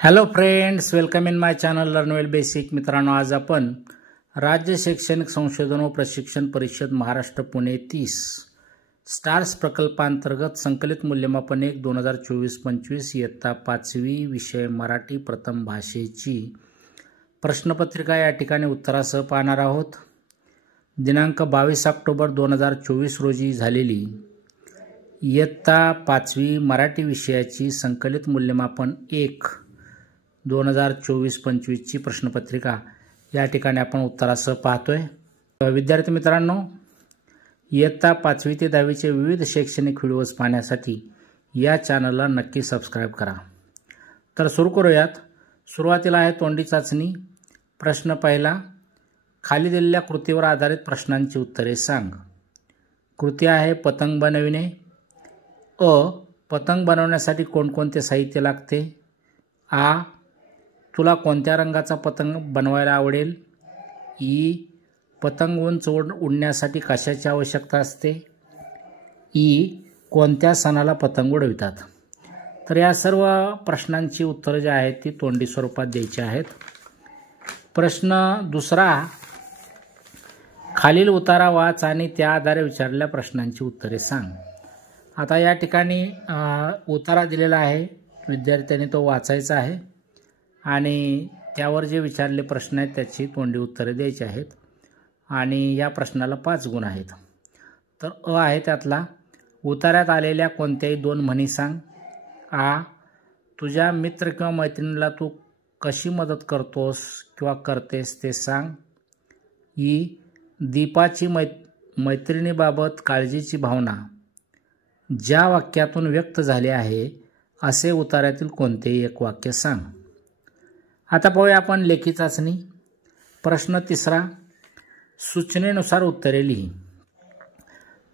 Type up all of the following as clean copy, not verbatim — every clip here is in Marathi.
Hello friends, welcome in my channel learn well basic. मित्रांनो, आज आपण राज्य शैक्षणिक संशोधन व प्रशिक्षण परिषद महाराष्ट्र पुणे 30 स्टार्स प्रकल्पांतर्गत संकलित मूल्यमापन 1 2024-25 इयत्ता 5वी विषय मराठी प्रथम भाषेची प्रश्नपत्रिका या ठिकाणी उत्तरासह पाहणार आहोत. दिनांक 22 ऑक्टोबर 2024 रोजी झालेली इयत्ता 5वी मराठी विषयाची संकलित मूल्यमापन 1 2024-25 ची प्रश्नपत्रिका या ठिकाणी आपण उत्तरासह पाहतोय. विद्यार्थी मित्रांनो, इयत्ता 5वी ते 10वी चे विविध शैक्षणिक व्हिडिओज पाहण्यासाठी या चॅनलला नक्की सबस्क्राइब करा. तर सुरू करूयात. सुरुवातीला आहे तोंडी चाचणी. प्रश्न पहिला, खाली दिलेल्या कृतीवर आधारित प्रश्नांची उत्तरे सांग. कृती आहे पतंग बनविणे. पतंग बनवण्यासाठी कोणकोणते साहित्य लागते? तुला कोणत्या रंगाचा पतंग बनवायला आवडेल? पतंग उंच उडण्यासाठी कशाची आवश्यकता असते? कोणत्या सणाला पतंग उडवितात? तर या सर्व प्रश्नांची उत्तरं जी आहेत ती तोंडी स्वरूपात द्यायची आहेत. प्रश्न दुसरा, खालील उतारा वाच आणि त्या आधारे विचारलेल्या प्रश्नांची उत्तरे सांग. आता या ठिकाणी उतारा दिलेला आहे, विद्यार्थ्यांनी तो वाचायचा आहे आणि त्यावर जे विचारले प्रश्न आहेत त्याची तोंडी उत्तरे द्यायची आहेत. आणि या प्रश्नाला 5 गुण आहेत. तर आहे त्यातला, उतार्यात आलेल्या कोणत्याही 2 म्हणी सांग. तुझ्या मित्र किंवा मैत्रिणीला तू कशी मदत करतोस किंवा करतेस ते सांग. दीपाची मैत्रिणीबाबत काळजीची भावना ज्या वाक्यातून व्यक्त झाली आहे असे उतार्यातील कोणतेही एक वाक्य सांग. आता पाहूया आपण लेखी चाचणी. प्रश्न तिसरा, सूचनेनुसार उत्तरे लिही.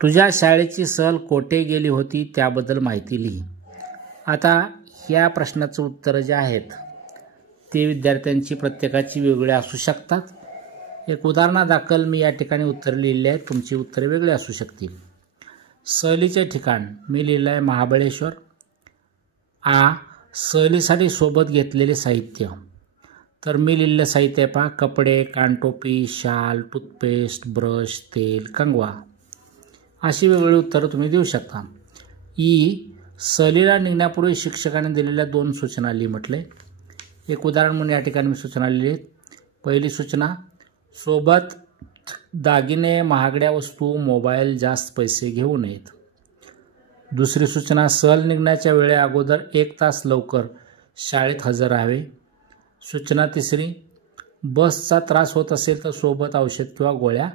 तुझ्या शाळेची सहल कोठे गेली होती त्याबद्दल माहिती लिही. आता ह्या प्रश्नाचं उत्तर जे आहेत ते विद्यार्थ्यांची प्रत्येकाची वेगळी असू शकतात. एक उदाहरणादाखल मी या ठिकाणी उत्तर लिहिलेले आहेत, तुमची उत्तरे वेगळी असू शकतील. सहलीचे ठिकाण मी लिहिलं आहे महाबळेश्वर. सहलीसाठी सोबत घेतलेले साहित्य, तर मी लिहिलेलं साहित्य पहा, कपडे, कानटोपी, शाल, टूथपेस्ट, ब्रश, तेल, कंगवा. अशी वेगवेगळी उत्तरं तुम्ही देऊ शकता. सहलीला निघण्यापूर्वी शिक्षकांनी दिलेल्या 2 सूचना लिही म्हटले. एक उदाहरण म्हणून या ठिकाणी मी सूचना लिहिली. पहिली सूचना, सोबत दागिने, महागड्या वस्तू, मोबाईल, जास्त पैसे घेऊ नयेत. दुसरी सूचना, सहल निघण्याच्या वेळे अगोदर 1 तास लवकर शाळेत हजर राहावे. सूचना तिसरी, बसचा त्रास होत असेल तर सोबत औषध किंवा गोळ्या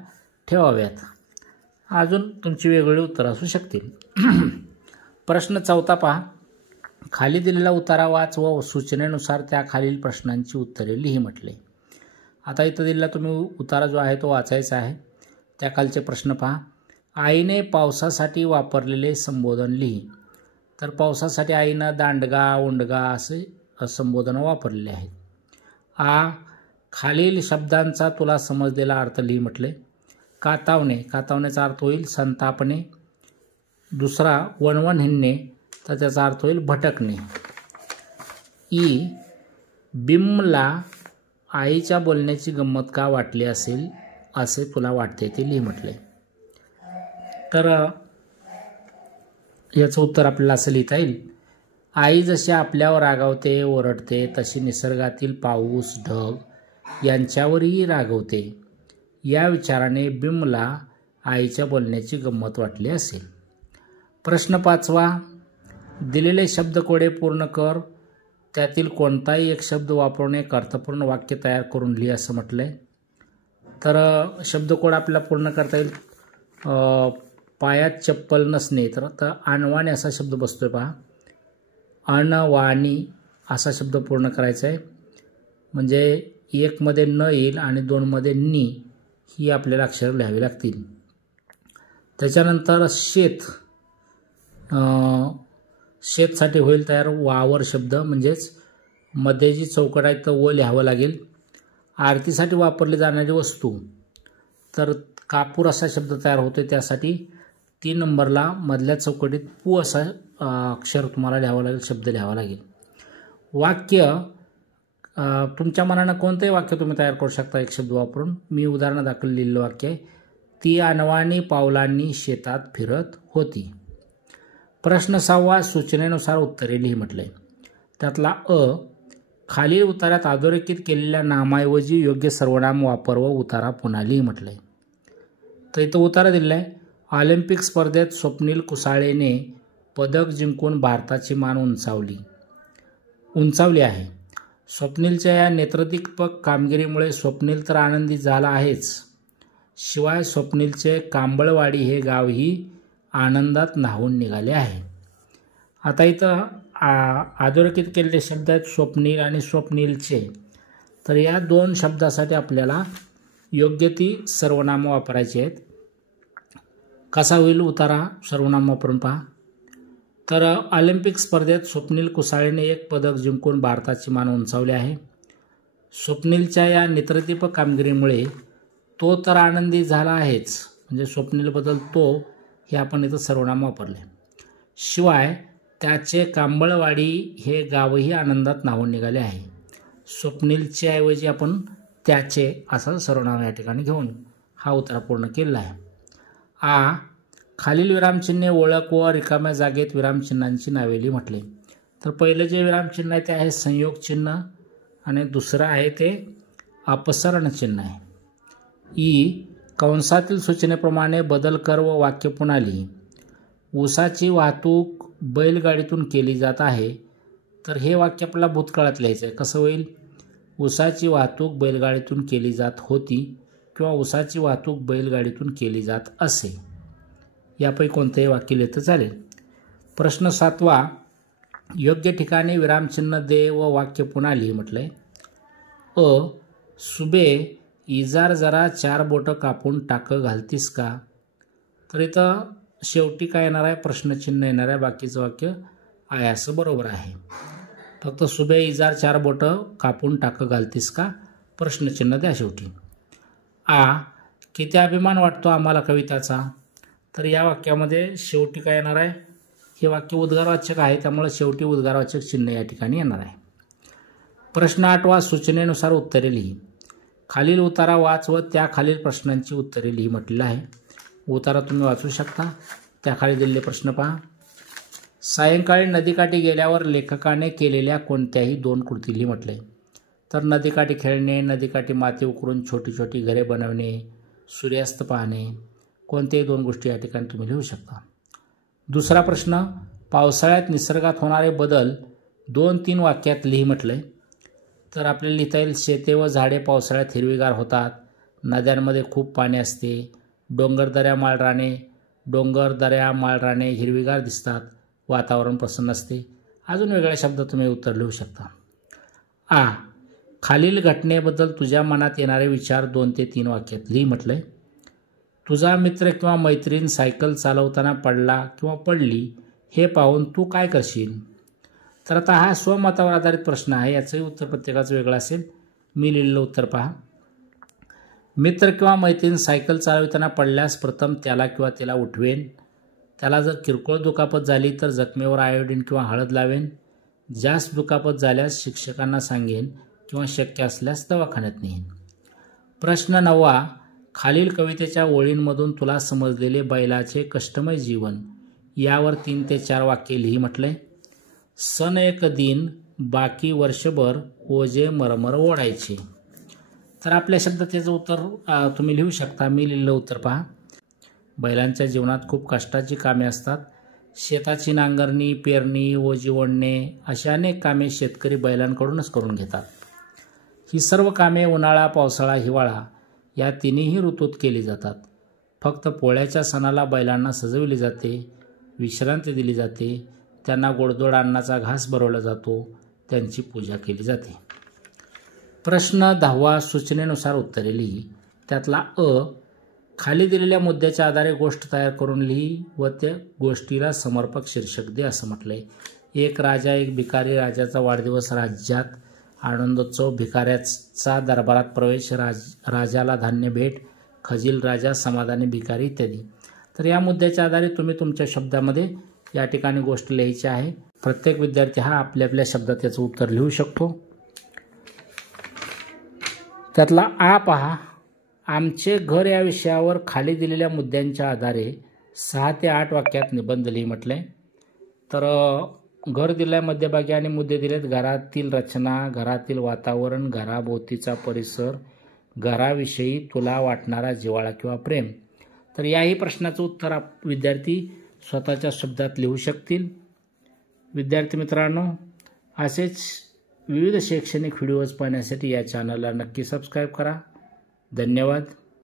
ठेवाव्यात. अजून तुमची वेगवेगळी उत्तरं असू शकतील. प्रश्न चौथा पहा, खाली दिलेला उतारा वाच व सूचनेनुसार त्या खालील प्रश्नांची उत्तरे लिही म्हटले. आता इथं दिलेला तुम्ही उतारा जो आहे तो वाचायचा आहे. त्या खालचे प्रश्न पहा. आईने पावसासाठी वापरलेले संबोधन लिही. तर पावसासाठी आईनं दांडगा, उंडगा असे संबोधन वापरलेले आहेत. खालील शब्दांचा तुला समजलेला अर्थ लिही म्हटले. कातावणे, कातावण्याचा अर्थ होईल संतापणे. दुसरा, वणवण हिंडणे, तर त्याचा अर्थ होईल भटकणे. बिमला आईच्या बोलण्याची गंमत का वाटली असेल असे तुला वाटते ते लिही म्हटले. तर याचं उत्तर आपल्याला असं लिहिता येईल, आई जशी आपल्यावर रागावते, ओरडते तशी निसर्गातील पाऊस, ढग यांच्यावरही रागवते. या विचाराने बिमला आईच्या बोलण्याची गंमत वाटली असेल. प्रश्न 5वा, दिलेले शब्दकोडे पूर्ण कर. त्यातील कोणताही एक शब्द वापरून एक अर्थपूर्ण वाक्य तयार करून लिही असं म्हटलंय. तर शब्दकोड आपल्याला पूर्ण करता येईल. पायात चप्पल नसणे, तर अनवाणी असा शब्द बसतोय पहा. अनवाणी असा शब्द पूर्ण करायचा आहे. म्हणजे 1 मध्ये न येईल आणि 2 मध्ये नी ही आपल्याला अक्षर लिहावी लागतील. त्याच्यानंतर शेत, शेतसाठी होईल तयार वावर शब्द, म्हणजेच मध्ये जी चौकट आहे तर व लिहावं लागेल. आरतीसाठी वापरली जाणारी वस्तू, तर कापूर असा शब्द तयार होतो. त्यासाठी 3 नंबरला मधल्या चौकटीत पू असा अक्षर तुम्हाला लिहावं लागेल, शब्द लिहावा लागेल. वाक्य तुमच्या मनानं कोणतंही वाक्य तुम्ही तयार करू शकता एक शब्द वापरून. मी उदाहरणं दाखल लिहिलेलं वाक्य आहे, ती अनवाणी पावलांनी शेतात फिरत होती. प्रश्न 6 सूचनेनुसार उत्तरे लिही म्हटलंय. त्यातला खालील उतारात अधोरेखित केलेल्या नामाऐवजी योग्य सर्वनाम वापर व उतारा पुन्हा लिही म्हटलंय. तर इथं उतारा दिलेला आहे, ऑलिम्पिक स्पर्धेत स्वप्नील कुसाळेने पदक जिंकून भारताची मान उंचावली आहे. स्वप्नीलच्या या नेतृत्वात्मक कामगिरीमुळे स्वप्नील तर आनंदी झाला आहेच, शिवाय स्वप्नीलचे कांबळवाडी हे गावही आनंदात न्हावून निघाले आहे. आता इथं अधोरेखित केलेले शब्द आहेत स्वप्नील आणि स्वप्नीलचे. तर या 2 शब्दासाठी आपल्याला योग्य ती सर्वनामं वापरायची आहेत. कसा होईल उतारा सर्वनाम वापरून पहा. तर ऑलिम्पिक स्पर्धेत स्वप्नील कुसाळेने 1 पदक जिंकून भारताची मान उंचावली आहे. स्वप्नीलच्या या नेतृत्वात्मक कामगिरीमुळे तो तर आनंदी झाला आहेच, म्हणजे स्वप्नीलबद्दल तो हे आपण इथं सर्वनाम वापरले. शिवाय त्याचे कांबळवाडी हे गावही आनंदात न्हावून निघाले आहे. स्वप्नीलच्या ऐवजी आपण त्याचे असं सर्वनाम या ठिकाणी घेऊन हा उतारा पूर्ण केलेला आहे. खालील विरामचिन्हे ओळख व रिकाम्या जागेत विरामचिन्हांची नावे लिही म्हटले. तर पहिलं जे विरामचिन्ह आहे ते आहे संयोग चिन्ह आणि दुसरं आहे ते अपसरण चिन्ह आहे. कंसातील सूचनेप्रमाणे बदल कर व वाक्य पुन्हा लिही. ऊसाची वाहतूक बैलगाडीतून केली जात आहे. तर हे वाक्य आपल्याला भूतकाळात लिहायचं आहे. कसं होईल? ऊसाची वाहतूक बैलगाडीतून केली जात होती किंवा ऊसाची वाहतूक बैलगाडीतून केली जात असे. यापैकी कोणतेही वाक्य लिहितं चालेल. प्रश्न 7 योग्य ठिकाणी विरामचिन्ह दे व वाक्य पुन्हा लिही म्हटलंय. सुबे इजार जरा 4 बोटं कापून टाक घालतीस का? तर इथं शेवटी काय येणार आहे? प्रश्नचिन्ह येणार आहे. बाकीचं वाक्य आहे असं बरोबर आहे. फक्त सुबे इजार 4 बोटं कापून टाक घालतीस का? प्रश्नचिन्ह द्या शेवटी. किती अभिमान वाटतो आम्हाला कविताचा? तर या वाक्यामध्ये शेवटी काय येणार आहे? हे वाक्य उद्गारवाचक आहे, त्यामुळे शेवटी उद्गारवाचक चिन्ह या ठिकाणी येणार आहे. प्रश्न 8 सूचनेनुसार उत्तरे लिही. खालील उतारा वाच व त्या खालील प्रश्नांची उत्तरे लिही म्हटलेलं आहे. उतारा तुम्ही वाचू शकता. त्याखाली दिलेले प्रश्न पहा. सायंकाळी नदीकाठी गेल्यावर लेखकाने केलेल्या कोणत्याही 2 कृती लिही म्हटले. तर नदीकाठी खेळणे, नदीकाठी माती उकरून छोटी छोटी घरे बनवणे, सूर्यास्त पाहणे, कोणत्याही 2 गोष्टी या ठिकाणी तुम्ही लिहू शकता. दुसरा प्रश्न, पावसाळ्यात निसर्गात होणारे बदल 2-3 वाक्यात लिही म्हटले. तर आपल्याला लिहिता येईल शेते व झाडे पावसाळ्यात हिरवीगार होतात, नद्यांमध्ये खूप पाणी असते, डोंगरदऱ्या माळराने हिरवीगार दिसतात, वातावरण प्रसन्न असते. अजून वेगळे शब्द तुम्ही उत्तर लिहू शकता. खालील घटनेबद्दल तुझ्या मनात येणारे विचार 2 ते 3 वाक्यात लिही म्हटलंय. तुझा मित्र किंवा मैत्रीण सायकल चालवताना पडला किंवा पडली हे पाहून तू काय करशील? तर आता हा स्वमतावर आधारित प्रश्न आहे. याचंही उत्तर प्रत्येकाचं वेगळं असेल. मी लिहिलेलं उत्तर पहा. मित्र किंवा मैत्रीण सायकल चालवताना पडल्यास प्रथम त्याला किंवा तिला उठवेन. त्याला जर किरकोळ दुखापत झाली तर जखमेवर आयोडीन किंवा हळद लावेन. जास्त दुखापत झाल्यास शिक्षकांना सांगेन किंवा शक्य असल्यास दवाखान्यात नेईन. प्रश्न 9 खालील कवितेच्या ओळींमधून तुला समजलेले बैलाचे कष्टमय जीवन यावर 3 ते 4 वाक्ये लिही म्हटलंय. सन एक दिन बाकी वर्षभर ओझे मरमर ओढायचे. तर आपल्या शब्दात त्याचं उत्तर तुम्ही लिहू शकता. मी लिहिलेलं उत्तर पहा. बैलांच्या जीवनात खूप कष्टाची कामे असतात. शेताची नांगरणी, पेरणी, ओझी ओढणे अशी अनेक कामे शेतकरी बैलांकडूनच करून घेतात. ही सर्व कामे उन्हाळा, पावसाळा, हिवाळा या तिन्ही ऋतूत केली जातात. फक्त पोळ्याच्या सणाला बैलांना सजविले जाते, विश्रांती दिली जाते, त्यांना गोडधोड अन्नाचा घास भरवला जातो, त्यांची पूजा केली जाते. प्रश्न 10 सूचनेनुसार उत्तरे लिही. त्यातला खाली दिलेल्या मुद्द्याच्या आधारे गोष्ट तयार करून लिही व त्या गोष्टीला समर्पक शीर्षक दे असं म्हटलंय. एक राजा एक भिकारी. राजाचा वाढदिवस, राज्यात आनंदोत्सव, भिकाऱ्याचा दरबारात प्रवेश, राजाला धान्य भेट, खजील राजा, समाधानी भिकारी इत्यादी. तर या मुद्द्याच्या आधारे तुम्ही तुमच्या शब्दामध्ये या ठिकाणी गोष्ट लिहायची आहे. प्रत्येक विद्यार्थी हा आपल्या आपल्या शब्दात याचं उत्तर लिहू शकतो. त्यातला आ पहा. आमचे घर या विषयावर खाली दिलेल्या मुद्द्यांच्या आधारे 6 ते 8 वाक्यात निबंध लिही म्हटले. तर घर दिलंय मध्यभागी आणि मुद्दे दिलेत. घरातील रचना, घरातील वातावरण, घराभोवतीचा परिसर, घराविषयी तुला वाटणारा जिव्हाळा किंवा प्रेम. तर याही प्रश्नाचं उत्तर विद्यार्थी स्वतःच्या शब्दात लिहू शकतील. विद्यार्थी मित्रांनो, असेच विविध शैक्षणिक व्हिडिओज पाहण्यासाठी या चॅनलला नक्की सबस्क्राईब करा. धन्यवाद.